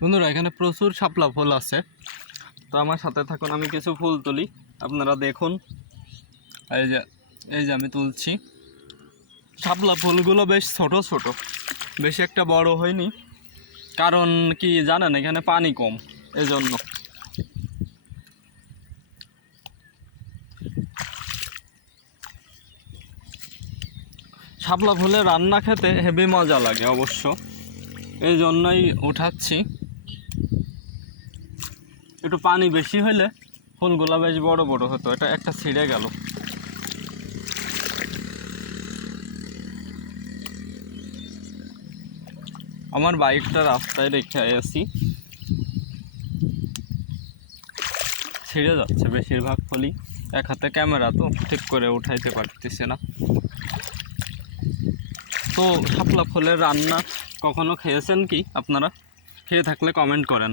বন্ধুরা এখানে প্রচুর শাপলা ফুল আছে, তো আমার সাথে থাকুন, আমি কিছু ফুল তুলি, আপনারা দেখুন। এই যে আমি তুলছি। শাপলা ফুলগুলো বেশ ছোট ছোট, বেশি একটা বড় হয়নি, কারণ কি জানেন এখানে পানি কম, এজন্য। শাপলা ফুলের রান্না খেতে হেভি মজা লাগে অবশ্য, এই জন্যই উঠাচ্ছি। একটু পানি বেশি হলে ফুলগুলা বেশ বড় বড় হতো। এটা একটা ছিঁড়ে গেল। আমার বাইকটা রাস্তায় রেখে আসি, ছিঁড়ে যাচ্ছে বেশিরভাগ ফুলই। এক হাতে ক্যামেরা তো ঠিক করে উঠাইতে পারতেছে না। তো শাপলা ফুলের রান্না কখনো খেয়েছেন কি আপনারা? খেয়ে থাকলে কমেন্ট করেন।